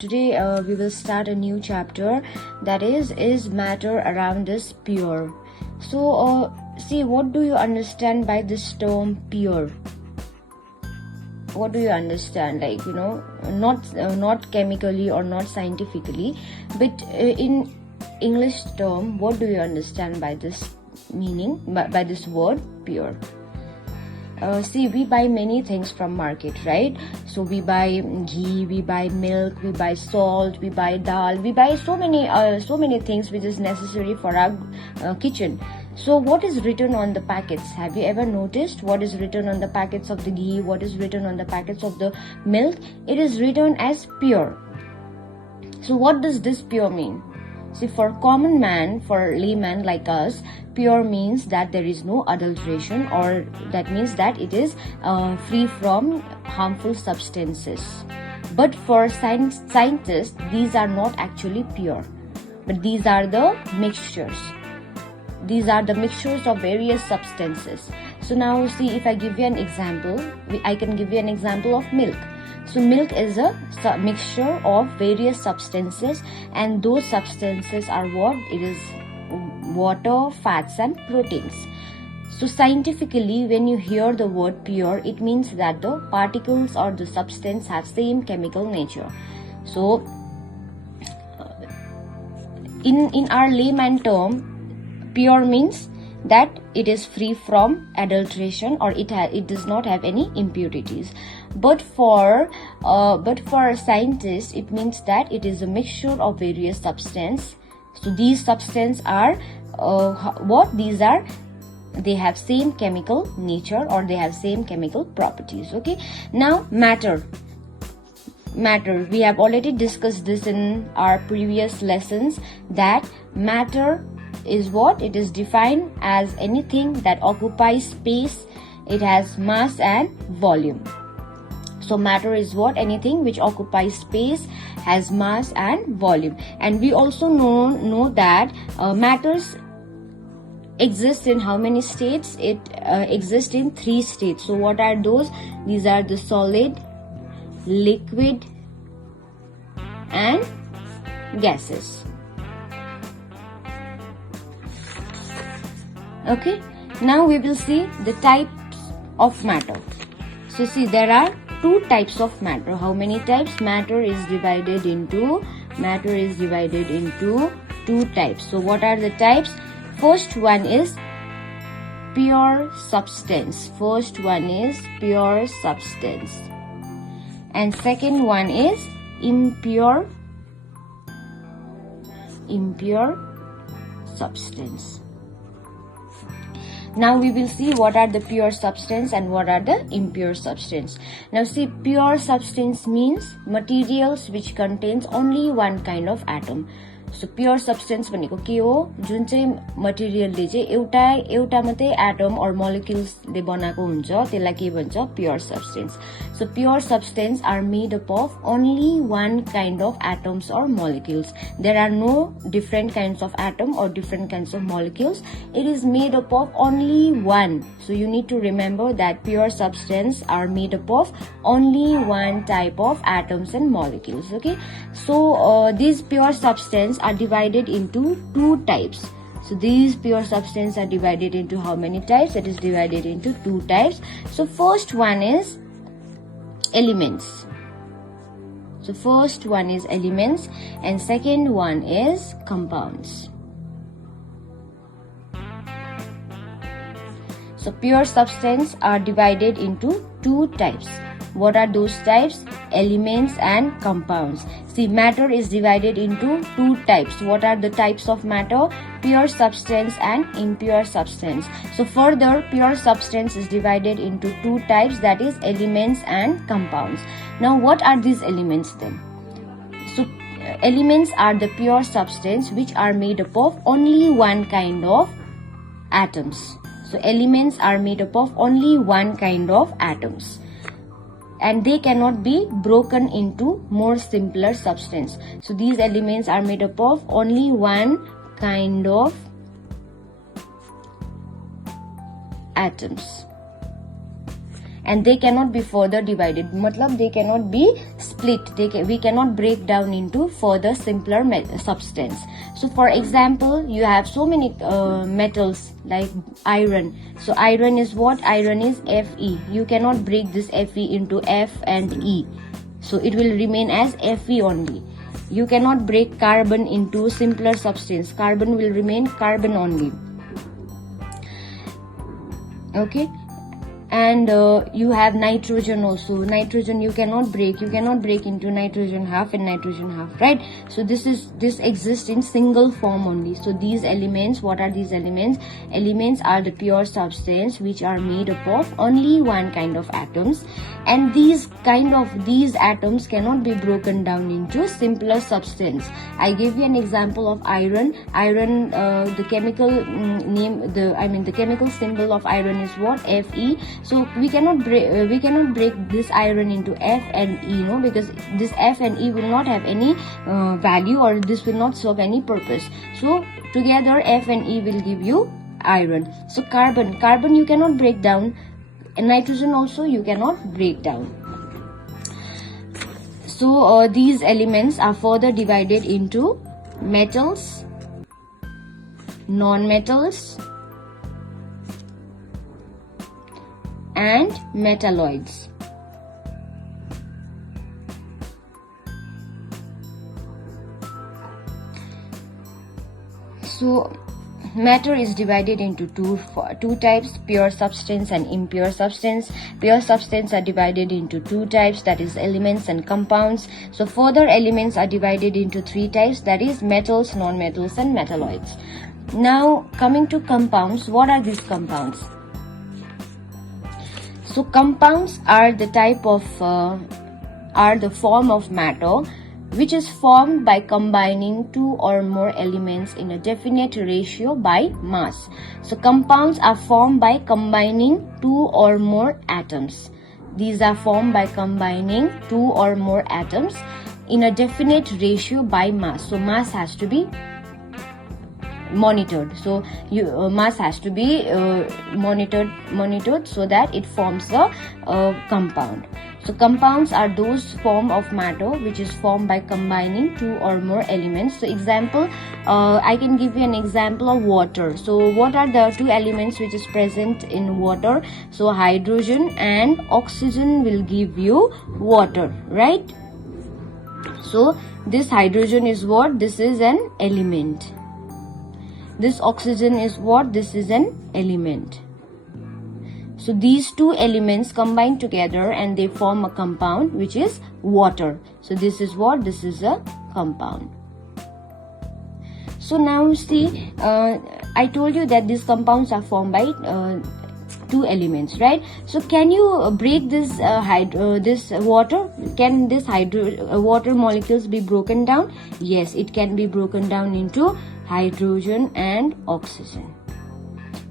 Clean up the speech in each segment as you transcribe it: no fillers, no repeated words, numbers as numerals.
Today we will start a new chapter, that is matter around us pure. So see, what do you understand by this term pure? What do you understand, like, not chemically or not scientifically, but in English term, what do you understand by this meaning, by this word pure? See, we buy many things from market, right? So we buy ghee, we buy milk, we buy salt, we buy dal, we buy so many things which is necessary for our kitchen. So what is written on the packets? Have you ever noticed what is written on the packets of the ghee? What is written on the packets of the milk? It is written as pure. So what does this pure mean? See, for common man, for layman like us, pure means that there is no adulteration, or that means that it is free from harmful substances. But for scientists, these are not actually pure, but these are the mixtures. These are the mixtures of various substances. So now see, if I give you an example, I can give you an example of milk. So milk is a mixture of various substances, and those substances are what? It is water, fats and proteins. So scientifically, when you hear the word pure, it means that the particles or the substance have same chemical nature. So in our layman term, pure means that it is free from adulteration, or it does not have any impurities. But for scientists, it means that it is a mixture of various substances. So these substances are they have same chemical nature, or they have same chemical properties. Okay, now matter, we have already discussed this in our previous lessons, that matter is what? It is defined as anything that occupies space, it has mass and volume. So matter is what? Anything which occupies space, has mass and volume. And we also know that matters exist in how many states? It exists in 3 states. So what are those? These are the solid, liquid and gases. Okay, now we will see the types of matter. So see, there are 2 types of matter. How many types? Matter is divided into 2 types. So what are the types? First one is pure substance. And second one is impure substance. Now we will see what are the pure substance and what are the impure substance. Now see, pure substance means materials which contains only one kind of atom. So pure substance भनेको के हो? जुन चाहिँ material ले चाहिँ एउटा मात्रै atom or molecules ले बनाएको हुन्छ, त्यसलाई के भन्छ? Pure substance. So pure substance are made up of only one kind of atoms or molecules. There are no different kinds of atom or different kinds of molecules. It is made up of only one. So you need to remember that pure substance are made up of only one type of atoms and molecules. Okay, so these pure substance are divided into 2 types. So these pure substance are divided into how many types? It is divided into 2 types. So first one is elements. And second one is compounds. So pure substance are divided into 2 types. What are those types? Elements and compounds. See, matter is divided into 2 types. What are the types of matter? Pure substance and impure substance. So further, pure substance is divided into 2 types, that is elements and compounds. Now what are these elements then? So elements are the pure substance which are made up of only one kind of atoms. So elements are made up of only one kind of atoms, and they cannot be broken into more simpler substance. So these elements are made up of only one kind of atoms. and they cannot be further divided. Matlab they cannot be split. We cannot break down into further simpler substance. So for example, you have so many metals like iron. So iron is what? Iron is Fe. You cannot break this Fe into F and E. So it will remain as Fe only. You cannot break carbon into simpler substance. Carbon will remain carbon only. Okay. And you have nitrogen also. Nitrogen you cannot break into nitrogen half and nitrogen half, right? So this exists in single form only. So these elements, what are these elements? Elements are the pure substance which are made up of only one kind of atoms, and these atoms cannot be broken down into simpler substance. I gave you an example of iron. The chemical the chemical symbol of iron is what? Fe. So we cannot break this iron into F and E, no, because this F and E will not have any value, or this will not serve any purpose. So together F and E will give you iron. So carbon you cannot break down, and nitrogen also you cannot break down. So these elements are further divided into metals, non-metals, and metalloids. So matter is divided into two types, pure substance and impure substance. Pure substance are divided into two types, that is elements and compounds. So further elements are divided into three types, that is metals, non-metals, and metalloids. Now coming to compounds, what are these compounds? So compounds are the form of matter which is formed by combining two or more elements in a definite ratio by mass. So compounds are formed by combining two or more atoms. These are formed by combining two or more atoms in a definite ratio by mass. So mass has to be monitored. So mass has to be monitored so that it forms a compound. So compounds are those form of matter which is formed by combining two or more elements. So example, I can give you an example of water. So what are the two elements which is present in water? So hydrogen and oxygen will give you water, right? So this hydrogen is what? This is an element. This oxygen is what? This is an element. So these two elements combine together and they form a compound which is water. So this is what? This is a compound. So now see, I told you that these compounds are formed by two elements, right? So can you break this this water? Can this water molecules be broken down? Yes, it can be broken down into hydrogen and oxygen.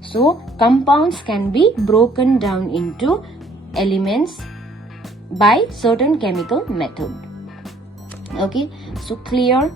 So compounds can be broken down into elements by certain chemical method. Okay, so clear?